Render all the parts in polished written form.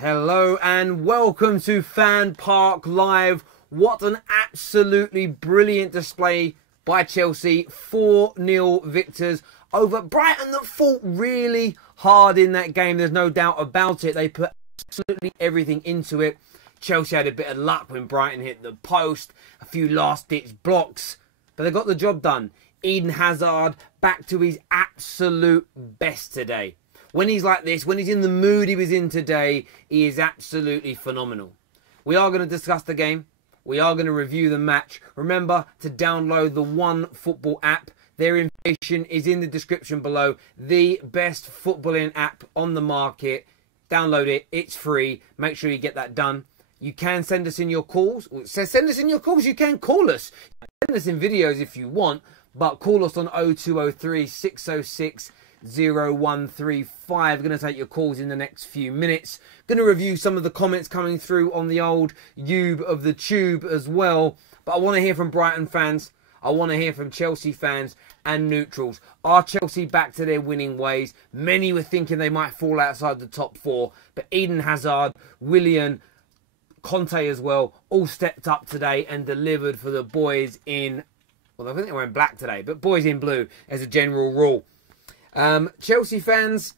Hello and welcome to FanPark Live. What an absolutely brilliant display by Chelsea. 4-0 victors over Brighton that fought really hard in that game. There's no doubt about it. They put absolutely everything into it. Chelsea had a bit of luck when Brighton hit the post. A few last-ditch blocks. But they got the job done. Eden Hazard back to his absolute best today. When he's like this, when he's in the mood he was in today, he is absolutely phenomenal. We are going to discuss the game. We are going to review the match. Remember to download the One Football app. Their information is in the description below. The best footballing app on the market. Download it. It's free. Make sure you get that done. You can send us in your calls. Send us in your calls. You can call us. Send us in videos if you want. But call us on 0203 606 0135. Going to take your calls in the next few minutes. Going to review some of the comments coming through on the old YouTube of the tube as well. But I want to hear from Brighton fans. I want to hear from Chelsea fans and neutrals. Are Chelsea back to their winning ways? Many were thinking they might fall outside the top four. But Eden Hazard, Willian, Conte as well, all stepped up today and delivered for the boys in... Well, I think they were in black today, but boys in blue as a general rule. Chelsea fans,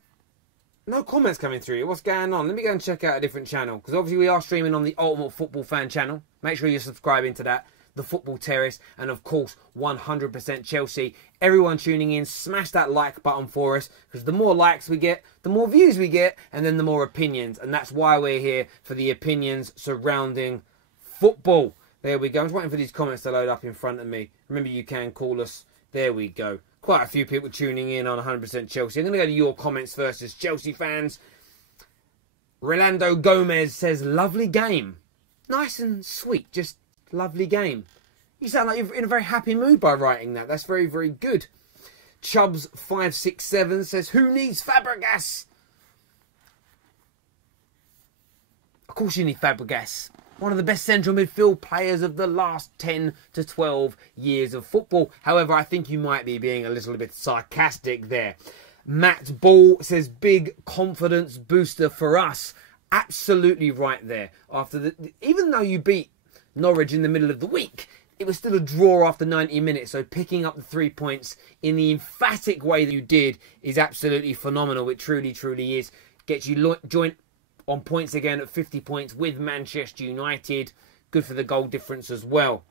no comments coming through. What's going on? Let me go and check out a different channel. Because obviously we are streaming on the Ultimate Football Fan channel. Make sure you're subscribing to that. The Football Terrace. And of course, 100% Chelsea. Everyone tuning in, smash that like button for us. Because the more likes we get, the more views we get. And then the more opinions. And that's why we're here, for the opinions surrounding football. There we go. I'm just waiting for these comments to load up in front of me. Remember, you can call us. There we go. Quite a few people tuning in on 100% Chelsea. I'm going to go to your comments first as Chelsea fans. Rolando Gomez says, lovely game. Nice and sweet. Just lovely game. You sound like you're in a very happy mood by writing that. That's very, very good. Chubbs567 says, who needs Fabregas? Of course you need Fabregas. One of the best central midfield players of the last 10 to 12 years of football. However, I think you might be being a little bit sarcastic there. Matt Ball says, big confidence booster for us. Absolutely right there. Even though you beat Norwich in the middle of the week, it was still a draw after 90 minutes. So picking up the 3 points in the emphatic way that you did is absolutely phenomenal. It truly, truly is. Gets you joint on points again at 50 points with Manchester United. Good for the goal difference as well.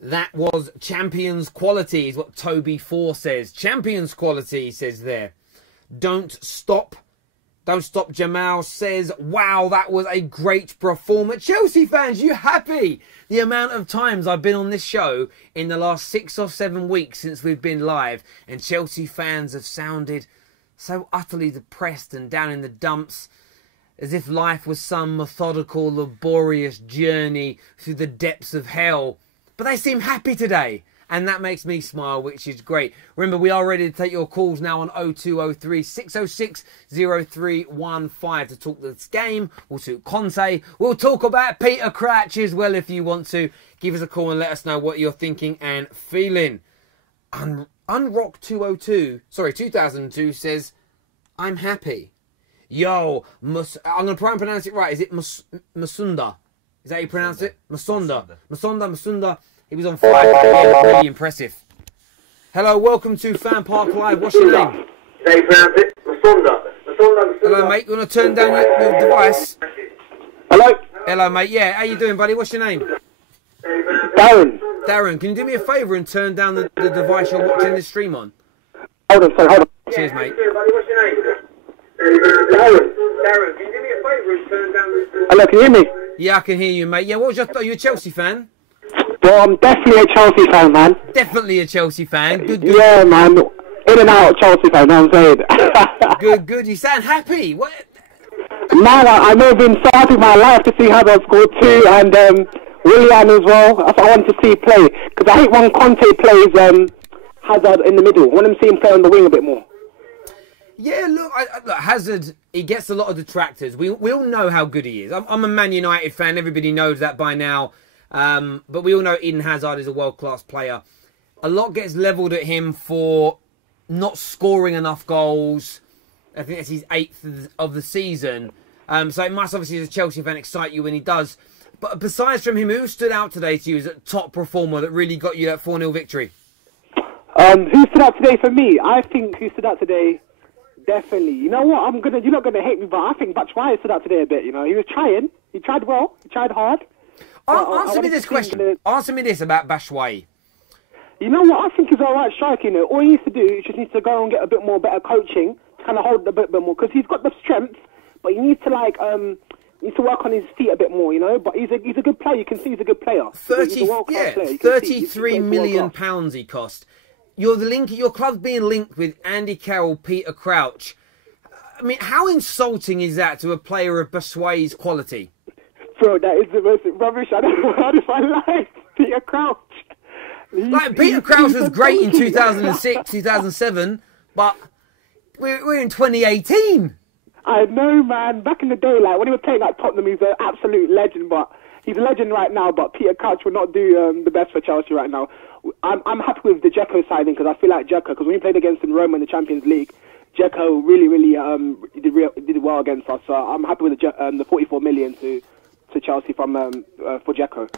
That was champions quality, is what Toby4 says. Champions quality, he says there. Don't stop. Don't stop, Jamal says, wow, that was a great performance. Chelsea fans, you happy? The amount of times I've been on this show in the last 6 or 7 weeks since we've been live, and Chelsea fans have sounded so utterly depressed and down in the dumps, as if life was some methodical, laborious journey through the depths of hell. But they seem happy today, and that makes me smile, which is great. Remember, we are ready to take your calls now on 0203 606 0315 to talk this game. We'll talk Conte. We'll talk about Peter Crouch as well if you want to. Give us a call and let us know what you're thinking and feeling. Unrock2002 says, I'm happy. Yo, I'm going to try and pronounce it right. Is it Masunda? Is that how you pronounce it? Masunda. He was on fire. Yeah, really impressive. Hello, welcome to FanPark Live. What's your name? Is that how you pronounce it? Masunda. Hello, mate. You want to turn down your device? Hello? Hello, mate. Yeah, how you doing, buddy? What's your name? Darren. Darren, can you do me a favour and turn down the device you're watching this stream on? Hold on. Cheers, mate. What's your name? Darren, can you do me a favour and turn down the... Hello, can you hear me? Yeah, I can hear you, mate. Yeah, what was your... Are you a Chelsea fan? Well, I'm definitely a Chelsea fan, man. Definitely a Chelsea fan. Good. Yeah, man. In and out Chelsea fan, you know what I'm saying? Good. You sound happy. What? Man, I've never been so happy in my life to see Hazard score too, and Willian as well. That's what I want to see play. Because I hate when Conte plays Hazard in the middle. I want to see him play on the wing a bit more. Yeah, look, Hazard, he gets a lot of detractors. We all know how good he is. I'm a Man United fan. Everybody knows that by now. But we all know Eden Hazard is a world-class player. A lot gets levelled at him for not scoring enough goals. I think that's his 8th of the season. So it must obviously, as a Chelsea fan, excite you when he does. But besides from him, who stood out today to you as a top performer that really got you that 4-0 victory? Who stood out today for me? I think who stood out today, definitely. You know what? You're not gonna hate me, but I think Batshuayi stood out today a bit. You know, he was trying. He tried well. He tried hard. Answer me this question. Answer me this about Batshuayi. You know what? I think he's all right striker. You know, all he needs to do is just needs to go and get a bit more better coaching to kind of hold a bit more, because he's got the strength, but he needs to needs to work on his feet a bit more. You know, but he's a good player. You can see he's a good player. He's a world-class player. £33 million he cost. Your club's being linked with Andy Carroll, Peter Crouch. I mean, how insulting is that to a player of Batshuayi's quality? Bro, that is the most rubbish. I don't know how to find life. Peter Crouch. Peter Crouch was great in 2006, 2007, but we're in 2018. I know, man. Back in the day, like when he was playing at Tottenham, he's an absolute legend. But he's a legend right now. But Peter Crouch will not do the best for Chelsea right now. I'm happy with the Dzeko signing, because I feel like Dzeko, because when he played against in Roma in the Champions League, Dzeko really did well against us. So I'm happy with the 44 million to Chelsea for Dzeko.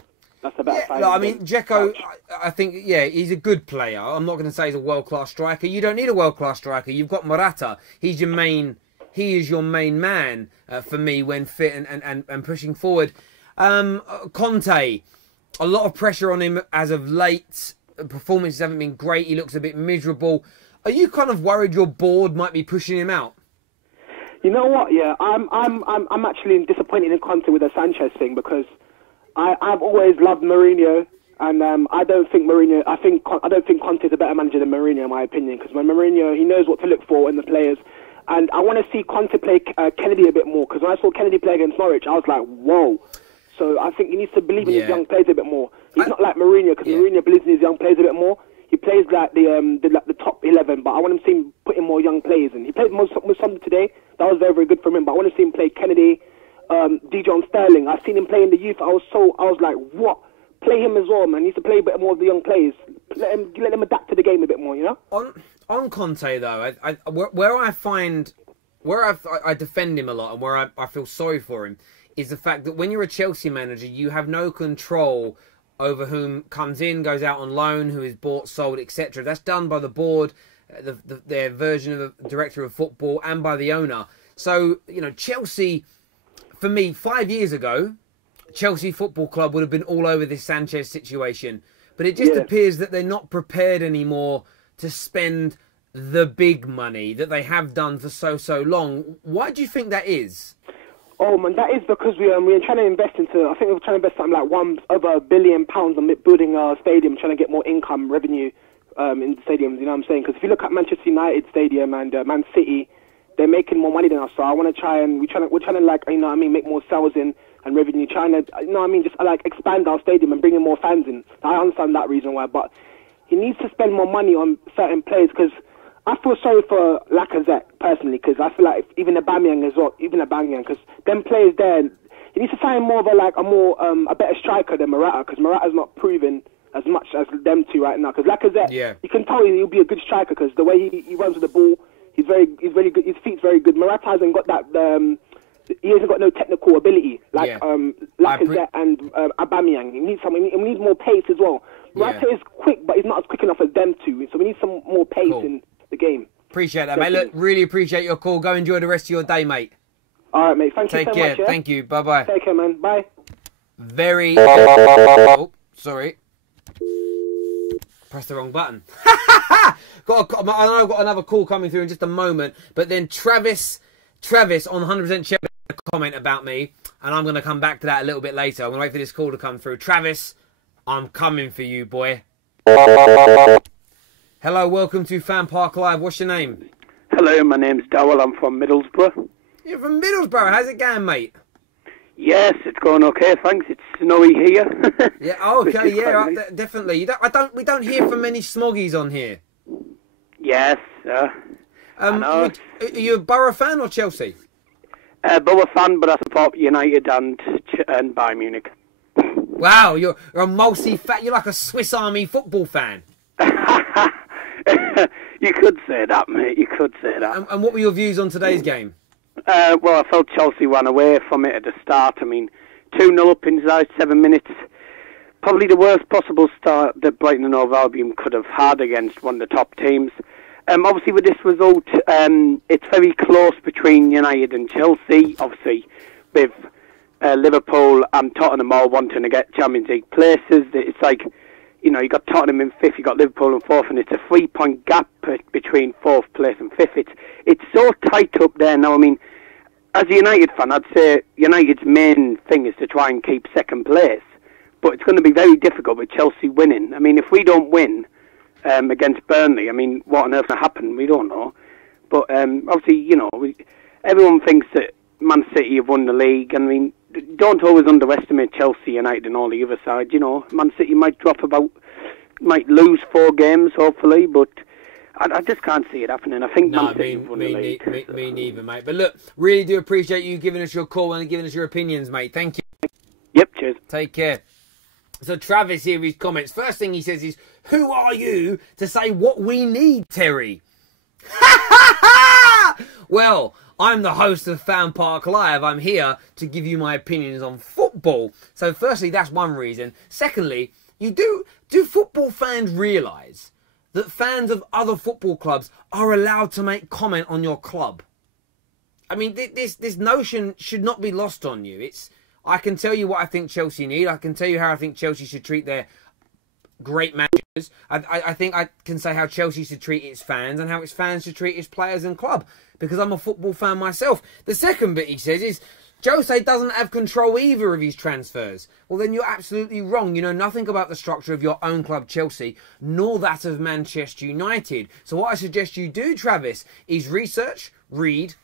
That's a better signing. I mean, Dzeko, I think, he's a good player. I'm not going to say he's a world-class striker. You don't need a world-class striker. You've got Morata. He is your main man for me when fit and pushing forward. Conte, a lot of pressure on him as of late. Performances haven't been great. He looks a bit miserable. Are you kind of worried your board might be pushing him out? You know what? Yeah, I'm actually disappointed in Conte with the Sanchez thing, because I've always loved Mourinho, and I don't think Conte's a better manager than Mourinho, in my opinion. Because when Mourinho, he knows what to look for in the players, and I want to see Conte play Kennedy a bit more. Because when I saw Kennedy play against Norwich, I was like, whoa. So I think he needs to believe in his young players a bit more. He's not like Mourinho, because Mourinho believes in his young players a bit more. He plays like the top 11, but I want him to see him put in more young players in. He played Musonda today. That was very, very good from him. But I want to see him play Kennedy, Dijon Sterling. I've seen him play in the youth. I was like, what? Play him as well, man. He needs to play a bit more of the young players. Let him adapt to the game a bit more, you know? On Conte though, where I defend him a lot, and where I feel sorry for him, is the fact that when you're a Chelsea manager, you have no control over whom comes in, goes out on loan, who is bought, sold, etc. That's done by the board, their version of the director of football, and by the owner. So, you know, Chelsea, for me, 5 years ago, Chelsea Football Club would have been all over this Sanchez situation. But it just appears that they're not prepared anymore to spend the big money that they have done for so long. Why do you think that is? Oh man, that is because we're trying to invest into. I think we're trying to invest something like over £1 billion on building our stadium, trying to get more income revenue in the stadiums. You know what I'm saying? Because if you look at Manchester United Stadium and Man City, they're making more money than us. So I want to try and we're trying to like, you know what I mean, make more sales in and revenue. Trying to, you know what I mean, just like expand our stadium and bring in more fans in. I understand that reason why, but he needs to spend more money on certain players, because I feel sorry for Lacazette, personally, because I feel like even Aubameyang as well, because them players there, he needs to sign more of a better striker than Morata, because Morata's not proven as much as them two right now. Because Lacazette, you can tell he'll be a good striker, because the way he runs with the ball, he's very good. His feet's very good. Morata hasn't got that. He hasn't got no technical ability like Lacazette and Aubameyang. He needs more pace as well. Morata is quick, but he's not as quick enough as them two. So we need some more pace in the game. Appreciate that, mate. Look, really appreciate your call. Go enjoy the rest of your day, mate. All right, mate. Thank you so much. Take care. Yeah? Thank you. Bye-bye. Take care, man. Bye. Oh, sorry. Pressed the wrong button. I know I've got another call coming through in just a moment, but then Travis on 100% Chelsea a comment about me, and I'm going to come back to that a little bit later. I'm going to wait for this call to come through. Travis, I'm coming for you, boy. Hello, welcome to FanPark Live. What's your name? Hello, my name's Dowell. I'm from Middlesbrough. You're from Middlesbrough. How's it going, mate? Yes, it's going okay, thanks. It's snowy here. Yeah, okay, yeah, definitely. We don't hear from many smoggies on here. Yes, are you a Borough fan or Chelsea? Borough fan, but I support United and Bayern Munich. Wow, you're a multi-fan. You're like a Swiss Army football fan. You could say that, mate. You could say that. And what were your views on today's game? Well, I felt Chelsea ran away from it at the start. I mean, 2-0 up inside 7 minutes. Probably the worst possible start that Brighton and Hove Albion could have had against one of the top teams. Obviously, with this result, it's very close between United and Chelsea. Obviously, with Liverpool and Tottenham all wanting to get Champions League places, it's like, you know, you got Tottenham in fifth, you got Liverpool in fourth, and it's a 3-point gap between fourth place and fifth. It's so tight up there now. I mean, as a United fan, I'd say United's main thing is to try and keep second place, but it's going to be very difficult with Chelsea winning. I mean, if we don't win against Burnley, I mean, what on earth will happen? We don't know. But obviously, you know, everyone thinks that Man City have won the league. I mean, don't always underestimate Chelsea, United and all the other sides. You know, Man City might lose 4 games, hopefully, but I just can't see it happening. I think Man City have won the league. Me neither, mate. But look, really do appreciate you giving us your call and giving us your opinions, mate. Thank you. Yep, cheers. Take care. So Travis here, his comments. First thing he says is, "Who are you to say what we need, Terry?" Well, I'm the host of FanPark Live. I'm here to give you my opinions on football. So firstly, that's one reason. Secondly, do football fans realise that fans of other football clubs are allowed to make comment on your club? I mean, this notion should not be lost on you. I can tell you what I think Chelsea need. I can tell you how I think Chelsea should treat their great managers. I think I can say how Chelsea should treat its fans and how its fans should treat its players and club, because I'm a football fan myself. The second bit he says is, Jose doesn't have control either of his transfers. Well, then you're absolutely wrong. You know nothing about the structure of your own club, Chelsea, nor that of Manchester United. So what I suggest you do, Travis, is research, read,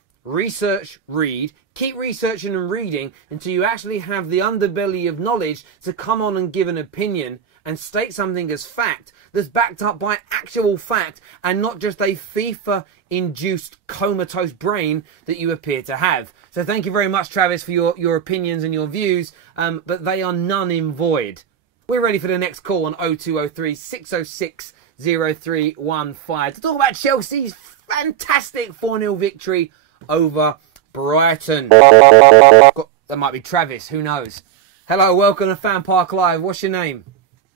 keep researching and reading until you actually have the underbelly of knowledge to come on and give an opinion and state something as fact that's backed up by actual fact and not just a FIFA-induced comatose brain that you appear to have. So thank you very much, Travis, for your opinions and your views, but they are none in void. We're ready for the next call on 0203 606 0315 to talk about Chelsea's fantastic 4-0 victory over Brighton. That might be Travis, who knows? Hello, welcome to FanPark Live. What's your name?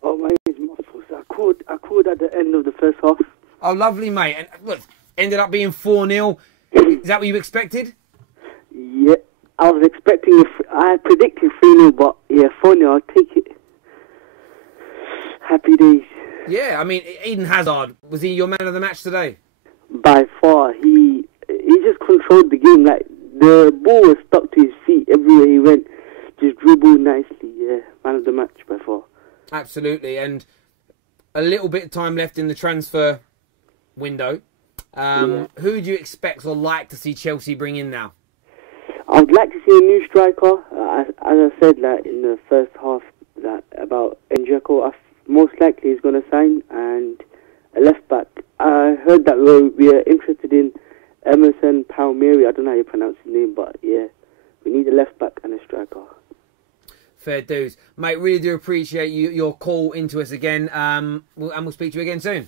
Oh, my name is Muffles. I called at the end of the first half. Oh, lovely, mate. And look, ended up being 4-0. Is that what you expected? Yeah, I was expecting. I predicted 3-0, but yeah, 4-0. I'll take it. Happy days. Yeah, I mean, Eden Hazard, was he your man of the match today? By far, he just controlled the game. Like, the ball was stuck to his feet everywhere he went. Just dribbled nicely. Yeah, man of the match by far. Absolutely, and a little bit of time left in the transfer window. Who do you expect or like to see Chelsea bring in now? I would like to see a new striker. As I said, like in the first half, that about Njeko, most likely is going to sign, and a left back. I heard that we are interested in Emerson Palmieri. I don't know how you pronounce his name, but yeah, we need a left back and a striker. Fair dues. Mate, really do appreciate your call into us again. And we'll speak to you again soon.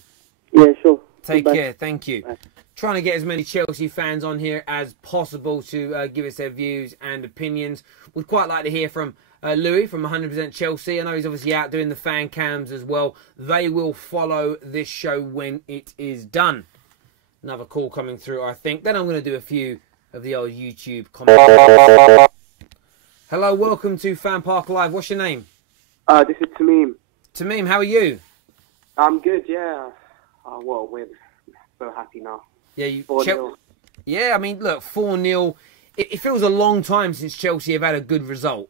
Yeah, sure. Take Goodbye. care. Thank you. Bye. Trying to get as many Chelsea fans on here as possible to give us their views and opinions. We'd quite like to hear from Louis from 100% Chelsea. I know he's obviously out doing the fan cams as well. They will follow this show when it is done. Another call coming through, I think. Then I'm going to do a few of the old YouTube comments. Hello, welcome to FanPark Live. What's your name? This is Tamim. Tamim, how are you? I'm good, yeah. What a win. So happy now. Yeah, 4-0. Yeah, I mean, look, 4-0. It feels a long time since Chelsea have had a good result.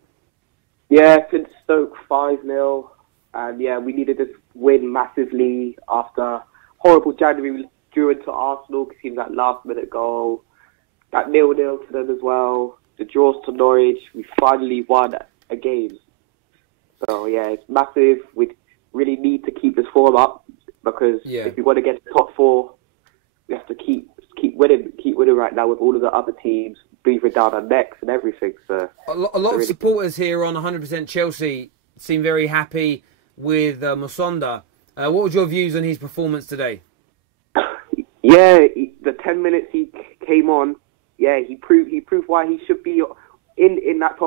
Yeah, since Stoke 5-0. And yeah, we needed this win massively after horrible January. We drew into Arsenal because he was that last-minute goal. That 0-0 to them as well. The draws to Norwich, we finally won a game. So yeah, it's massive. We really need to keep this form up because if we want to get to top 4, we have to keep winning right now with all of the other teams breathing down our necks and everything. So a lot of supporters here on 100% Chelsea seem very happy with Musonda. What were your views on his performance today? Yeah, the 10 minutes he came on, yeah, he proved why he should be in that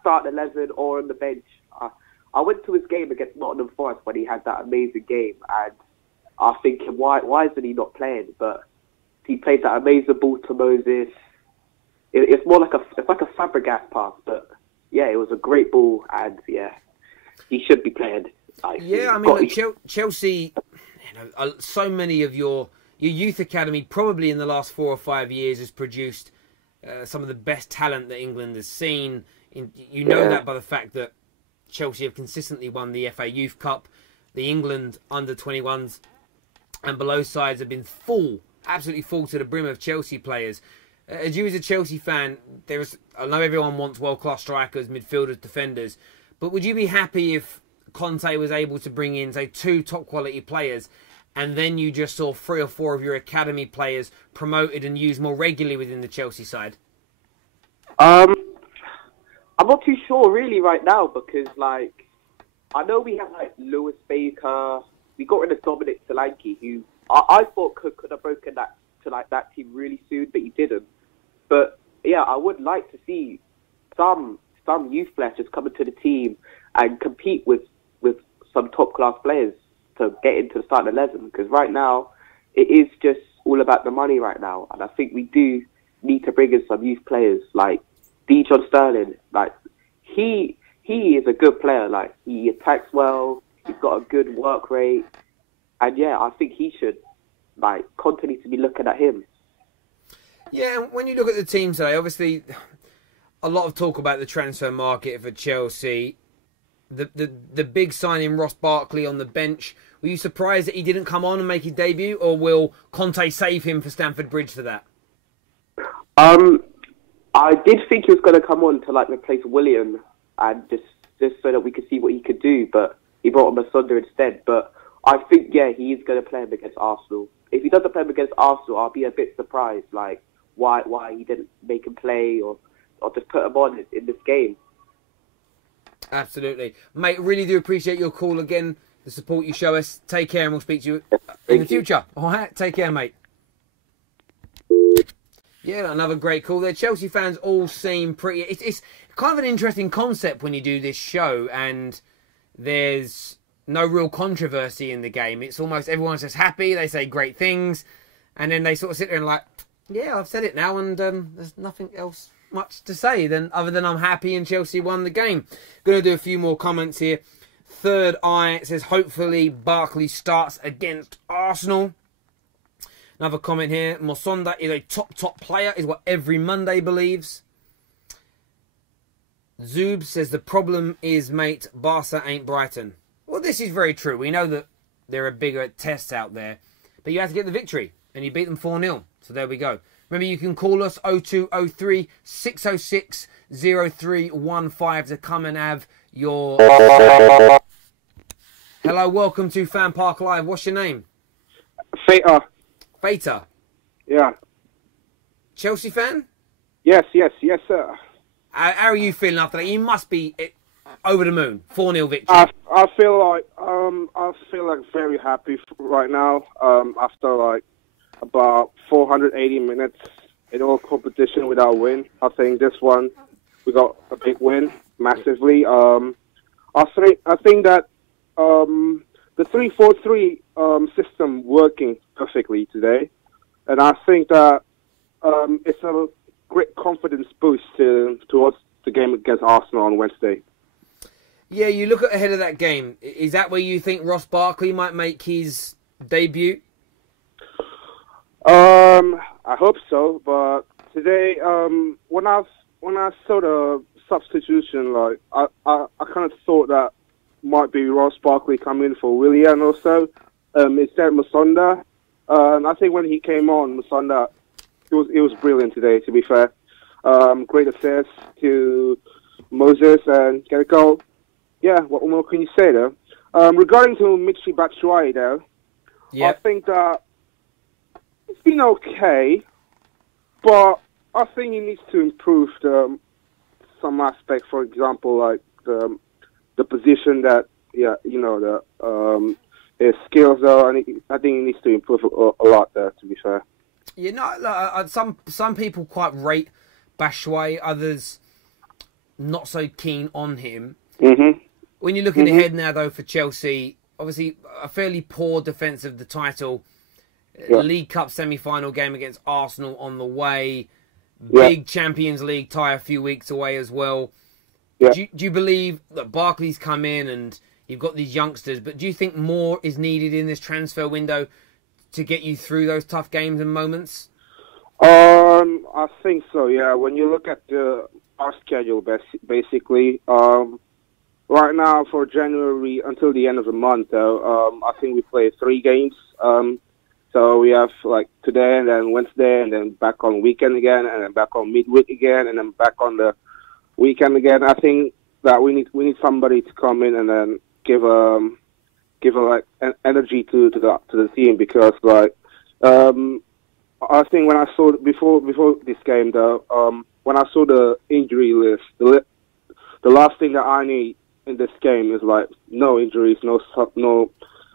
start 11 or on the bench. I went to his game against Nottingham Forest when he had that amazing game, and I was thinking, why isn't he not playing? But he played that amazing ball to Moses. It's more like it's like a Fabregas pass, but yeah, it was a great ball, and yeah, he should be playing. Yeah, I mean, like Chelsea, so many of your youth academy probably in the last 4 or 5 years has produced some of the best talent that England has seen. You know that by the fact that Chelsea have consistently won the FA Youth Cup. The England under-21s and below sides have been absolutely full to the brim of Chelsea players. As you as a Chelsea fan, I know everyone wants world-class strikers, midfielders, defenders, but would you be happy if Conte was able to bring in, say, 2 top-quality players, and then you just saw 3 or 4 of your academy players promoted and used more regularly within the Chelsea side? I'm not too sure really right now, because I know we have Lewis Baker, we got rid of Dominic Solanke, who I thought could have broken that to that team really soon, but he didn't. But yeah, I would like to see some youth players just come into the team and compete with some top class players to get into the starting 11, because right now it is just all about the money right now, and I think we do need to bring in some youth players like John Sterling. He is a good player. He attacks well. He's got a good work rate, and yeah, I think he should Conte needs to be looking at him. Yeah, and when you look at the team today, obviously a lot of talk about the transfer market for Chelsea. The big signing Ross Barkley on the bench. Were you surprised that he didn't come on and make his debut, or will Conte save him for Stamford Bridge for that? I did think he was going to come on to replace William and just so that we could see what he could do, but he brought him asunder instead. But I think he is going to play him against Arsenal. If he doesn't play him against Arsenal, I'll be a bit surprised, why he didn't make him play or just put him on in this game. Absolutely. Mate, really do appreciate your call again, the support you show us. Take care, and we'll speak to you in the future. All right, take care, mate. Yeah, another great call there. Chelsea fans all seem pretty... It's kind of an interesting concept when you do this show, and there's no real controversy in the game. It's almost everyone's just happy, they say great things, and then they sort of sit there and yeah, I've said it now, and there's nothing else much to say other than I'm happy and Chelsea won the game. Going to do a few more comments here. Third Eye says, hopefully Barkley starts against Arsenal. Another comment here. Mosonda is a top player, is what every Monday believes. Zoob says, the problem is, mate, Barca ain't Brighton. Well, this is very true. We know that there are bigger tests out there, but you have to get the victory, and you beat them 4-0. So there we go. Remember, you can call us 0203 606 0315 to come and have your... Hello, welcome to FanPark Live. What's your name? Feta? Yeah. Chelsea fan? Yes, sir. How are you feeling after that? You must be over the moon. 4-0 victory. I feel like very happy right now. After about 480 minutes in all competition without a win. I think this one we got a big win massively. I think that the 3-4-3 system working perfectly today, and I think that it's a great confidence boost towards the game against Arsenal on Wednesday. Yeah, you look ahead of that game. Is that where you think Ross Barkley might make his debut? I hope so, but today, when I saw the substitution, I kind of thought that might be Ross Barkley coming in for Willian or so, instead of Mosonda. I think when he came on, Mosonda, it was brilliant today, to be fair. Great assist to Moses and get a goal. Yeah, what more can you say, though? Regarding to Michy Batshuayi, though, I think that it's been okay, but I think he needs to improve some aspect. For example, the position that his skills are. And I think he needs to improve a lot there. To be fair. You know, some people quite rate Batshuayi, others not so keen on him. Mm-hmm. When you're looking ahead now, though, for Chelsea, obviously a fairly poor defence of the title. Yeah. League Cup semi-final game against Arsenal on the way. Yeah. Big Champions League tie a few weeks away as well. Yeah. Do you believe that Barkley's come in and you've got these youngsters, but do you think more is needed in this transfer window to get you through those tough games and moments? I think so, yeah. When you look at our schedule, basically, right now for January until the end of the month, I think we play 3 games. So we have like today and then Wednesday and then back on weekend again and then back on midweek again and then back on the weekend again. I think that we need somebody to come in and then give like an energy to the team, because like I think when I saw before this game though, when I saw the injury list, the last thing that I need in this game is like no injuries, no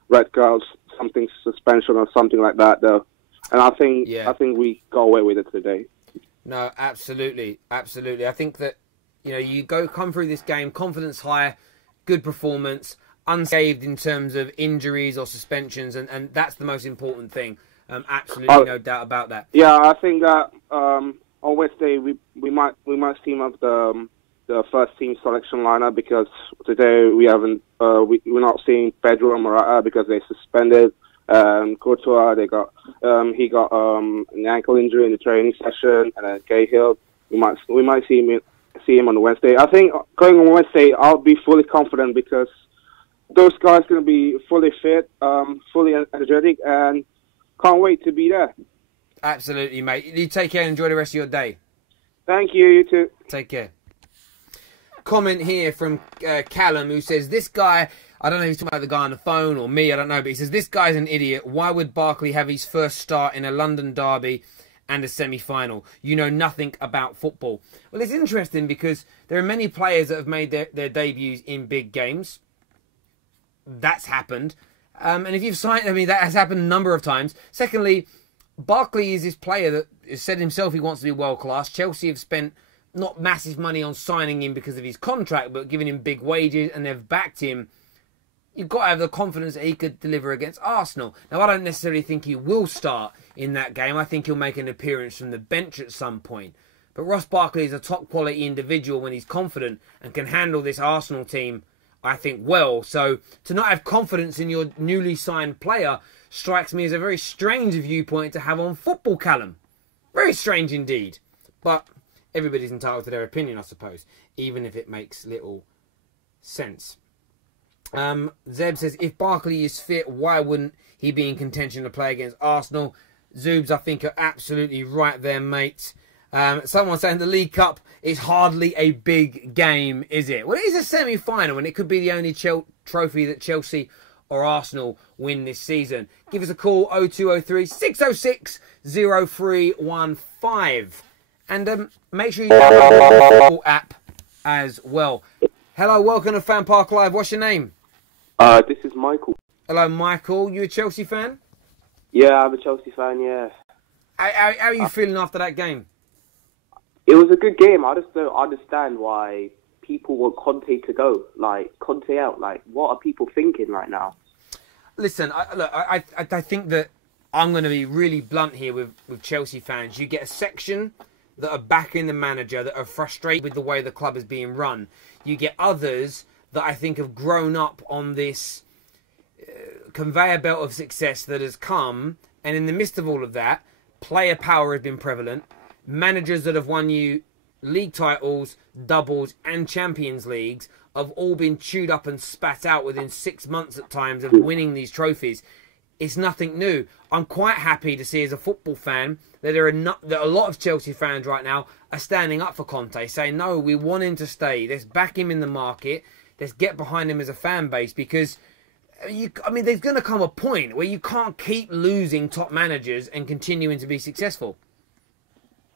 red cards, something suspension or something like that though. And I think we got away with it today. No, absolutely. I think that you come through this game confidence high, good performance, unscathed in terms of injuries or suspensions, and that's the most important thing. Absolutely, no doubt about that. Yeah, I think that on Wednesday we might team up the first team selection lineup, because today we haven't we're not seeing Pedro and Morata because they suspended. Courtois, he got an ankle injury in the training session, and then Cahill, we might see him on Wednesday. I think going on Wednesday, I'll be fully confident because those guys are going to be fully fit, fully energetic, and can't wait to be there. Absolutely, mate. You take care and enjoy the rest of your day. Thank you. You too. Take care. Comment here from Callum, who says, this guy, I don't know if he's talking about the guy on the phone or me, I don't know, but he says, this guy's an idiot. Why would Barkley have his first start in a London derby and a semi-final? You know nothing about football. Well, it's interesting because there are many players that have made their debuts in big games. That's happened. And if you've signed, that has happened a number of times. Secondly, Barkley is this player that has said himself he wants to be world-class. Chelsea have spent not massive money on signing him because of his contract, but giving him big wages, and they've backed him. You've got to have the confidence that he could deliver against Arsenal. Now, I don't necessarily think he will start in that game. I think he'll make an appearance from the bench at some point. But Ross Barkley is a top-quality individual when he's confident and can handle this Arsenal team, I think, well. So to not have confidence in your newly signed player strikes me as a very strange viewpoint to have on football, Callum. Very strange indeed. But everybody's entitled to their opinion, I suppose, even if it makes little sense. Zeb says, if Barkley is fit, why wouldn't he be in contention to play against Arsenal? Zoobs, I think, are absolutely right there, mate. Someone saying the League Cup is hardly a big game, is it? Well, it is a semi-final, and it could be the only trophy that Chelsea or Arsenal win this season. Give us a call, 0203 606 0315. And make sure you download the football app as well. Hello, welcome to FanPark Live. What's your name? This is Michael. Hello, Michael. You a Chelsea fan? Yeah, I'm a Chelsea fan, yeah. How are you feeling after that game? It was a good game. I just don't understand why people want Conte to go. Like, Conte out. Like, what are people thinking right now? Listen, I think that I'm going to be really blunt here with Chelsea fans. You get a section that are backing the manager, that are frustrated with the way the club is being run. You get others that I think have grown up on this conveyor belt of success that has come, and in the midst of all of that, player power has been prevalent. Managers that have won you league titles, doubles, and Champions Leagues have all been chewed up and spat out within 6 months at times of winning these trophies. It's nothing new. I'm quite happy to see as a football fan that that a lot of Chelsea fans right now are standing up for Conte, saying, no, we want him to stay. Let's back him in the market. Let's get behind him as a fan base, because there's going to come a point where you can't keep losing top managers and continuing to be successful.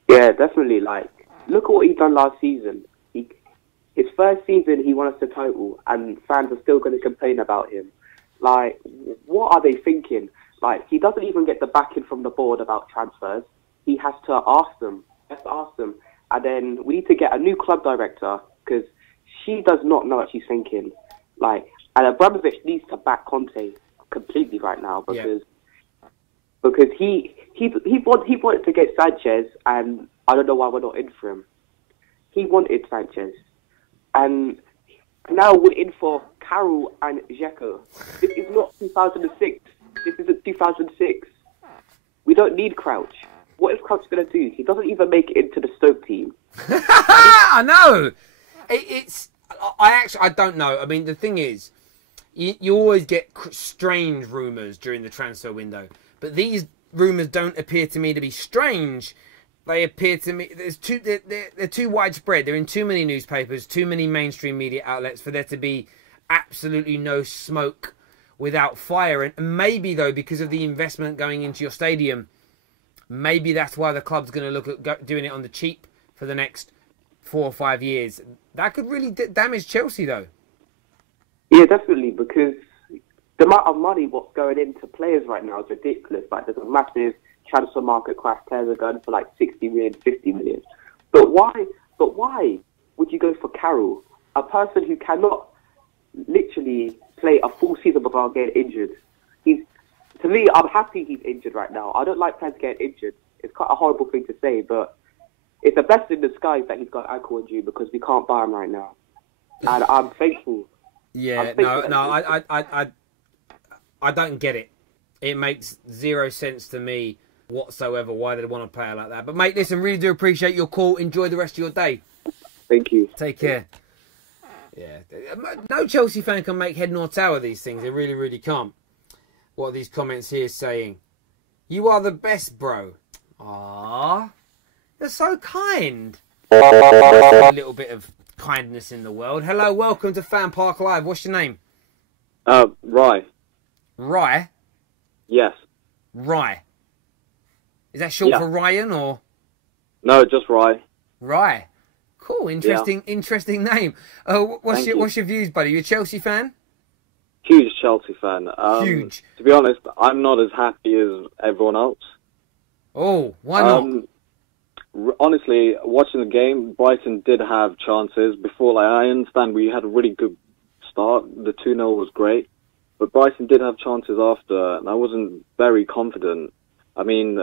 Yeah, definitely. Like, look at what he done last season. His first season, he won us the title, and fans are still going to complain about him. Like, what are they thinking? Like, he doesn't even get the backing from the board about transfers. he has to ask them. Let's ask them. And then we need to get a new club director because she does not know what she's thinking. Like, and Abramovich needs to back Conte completely right now because he wanted to get Sanchez, and I don't know why we're not in for him. He wanted Sanchez, and now we're in for Carroll and Dzeko. This is not 2006. This isn't 2006. We don't need Crouch. What is Crouch going to do? He doesn't even make it into the Stoke team. I know. I don't know. I mean, the thing is, you always get strange rumours during the transfer window. But these rumours don't appear to me to be strange. They appear to me... They're too widespread. They're in too many newspapers, too many mainstream media outlets for there to be absolutely no smoke without fire. And maybe, though, because of the investment going into your stadium, maybe that's why the club's going to look at doing it on the cheap for the next 4 or 5 years. That could really damage Chelsea, though. Yeah, definitely, because the amount of money what's going into players right now is ridiculous. Like, there's a massive transfer market crash. Players are going for like 60 million, 50 million. But why would you go for Carroll, a person who cannot literally play a full season without getting injured? To me, I'm happy he's injured right now. I don't like players getting injured. It's quite a horrible thing to say, but it's a blessing in disguise that he's got ankle injury because we can't buy him right now. And I'm thankful. Yeah, I don't get it. It makes zero sense to me whatsoever why they'd want a player like that. But, mate, listen, really do appreciate your call. Enjoy the rest of your day. Thank you. Take care. Yeah. No Chelsea fan can make head nor tail of these things. They really, really can't. What are these comments here saying? You are the best, bro. Ah, you're so kind. A little bit of kindness in the world. Hello, welcome to FanPark Live. What's your name? Rye. Rye? Yes. Rye. Is that short for Ryan or? No, just Rye. Rye. Cool. Interesting name. What's your views, buddy? You a Chelsea fan? Huge Chelsea fan. Huge. To be honest, I'm not as happy as everyone else. Oh, why not? Honestly, watching the game, Brighton did have chances before. Like, I understand we had a really good start. The 2-0 was great. But Brighton did have chances after, and I wasn't very confident. I mean,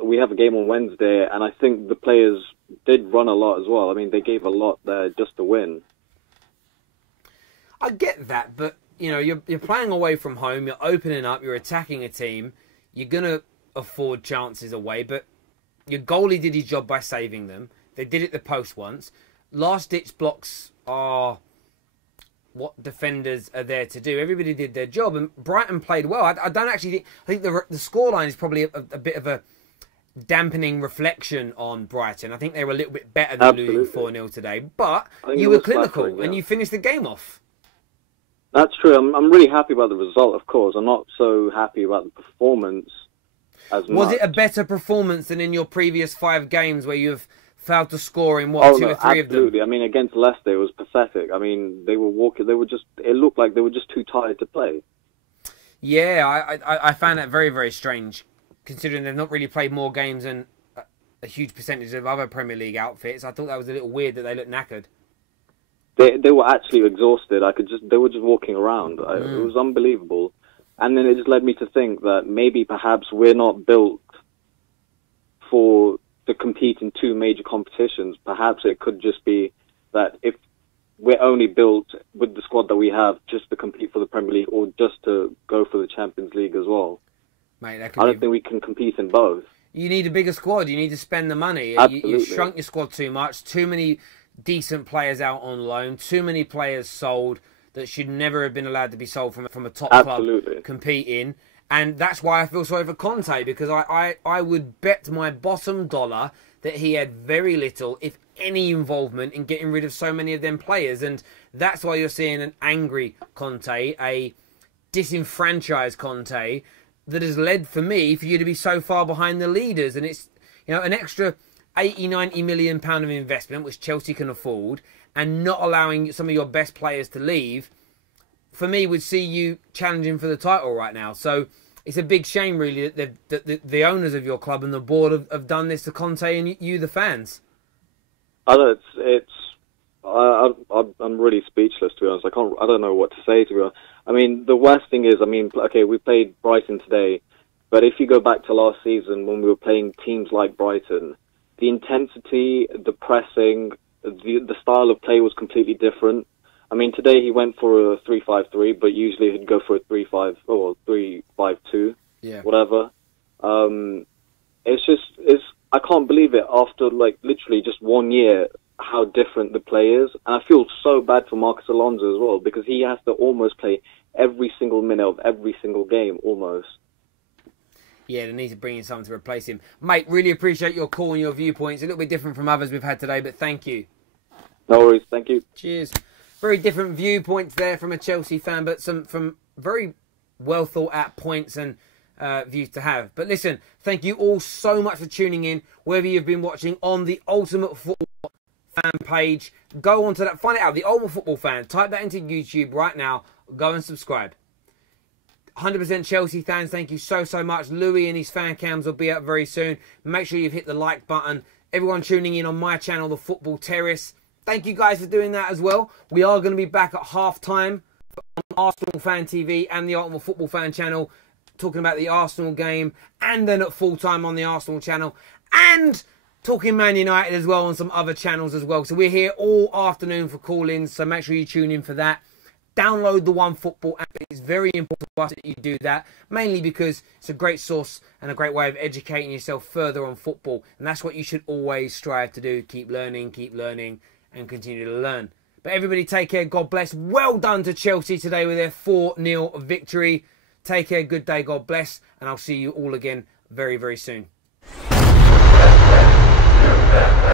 we have a game on Wednesday, and I think the players did run a lot as well. I mean, they gave a lot there just to win. I get that, but you know, you're playing away from home, you're opening up, you're attacking a team, you're going to afford chances away, but your goalie did his job by saving them. They did it the post once. Last-ditch blocks are what defenders are there to do. Everybody did their job, and Brighton played well. I don't actually think... I think the scoreline is probably a bit of a dampening reflection on Brighton. I think they were a little bit better than losing 4-0 today, but you were clinical, and you finished the game off. That's true. I'm really happy about the result, of course. I'm not so happy about the performance as much. Was it a better performance than in your previous 5 games where you've failed to score in, 2 or 3 of them? Absolutely. I mean, against Leicester, it was pathetic. I mean, they were walking. They were just... It looked like they were just too tired to play. Yeah, I found that very, very strange, considering they've not really played more games than a huge percentage of other Premier League outfits. I thought that was a little weird that they looked knackered. They were actually exhausted. They were just walking around. It was unbelievable. And then it just led me to think that maybe perhaps we're not built to compete in 2 major competitions. Perhaps it could just be that if we're only built with the squad that we have just to compete for the Premier League or just to go for the Champions League as well. Mate, I don't think we can compete in both. You need a bigger squad. You need to spend the money. Absolutely. You shrunk your squad too much. Too many decent players out on loan. Too many players sold that should never have been allowed to be sold from a top club competing. And that's why I feel sorry for Conte, because I would bet my bottom dollar that he had very little, if any, involvement in getting rid of so many of them players. And that's why you're seeing an angry Conte, a disenfranchised Conte, that has led, for me, for you to be so far behind the leaders. And it's, you know, an extra 80-90 million pound of investment, which Chelsea can afford, and not allowing some of your best players to leave, for me, would see you challenging for the title right now. So it's a big shame, really, that the owners of your club and the board have done this to Conte and you, the fans. I don't. I'm really speechless, to be honest. I don't know what to say, to be honest. I mean, the worst thing is, I mean, okay, we played Brighton today, but if you go back to last season when we were playing teams like Brighton, the intensity, the pressing, the style of play was completely different. I mean, today he went for a 3-5-3, but usually he'd go for a 3-5 or 3-5-2, whatever. I can't believe it after like literally just 1 year how different the play is, and I feel so bad for Marcus Alonso as well because he has to almost play every single minute of every single game almost. Yeah, they need to bring in someone to replace him. Mate, really appreciate your call and your viewpoints. A little bit different from others we've had today, but thank you. No worries, thank you. Cheers. Very different viewpoints there from a Chelsea fan, but from very well thought out points and views to have. But listen, thank you all so much for tuning in, whether you've been watching on the Ultimate Football fan page. Go on to that, find it out, the Ultimate Football Fan. Type that into YouTube right now. Go and subscribe. 100% Chelsea fans, thank you so much. Louis and his fan cams will be up very soon. Make sure you've hit the like button. Everyone tuning in on my channel, The Football Terrace, thank you guys for doing that as well. We are going to be back at half-time on Arsenal Fan TV and the Ultimate Football Fan channel, talking about the Arsenal game, and then at full-time on the Arsenal channel, and talking Man United as well on some other channels as well. So we're here all afternoon for call-ins, so make sure you tune in for that. Download the OneFootball app. It's very important for us that you do that, mainly because it's a great source and a great way of educating yourself further on football. And that's what you should always strive to do. Keep learning, and continue to learn. But everybody take care. God bless. Well done to Chelsea today with their 4-0 victory. Take care. Good day. God bless. And I'll see you all again very, very soon.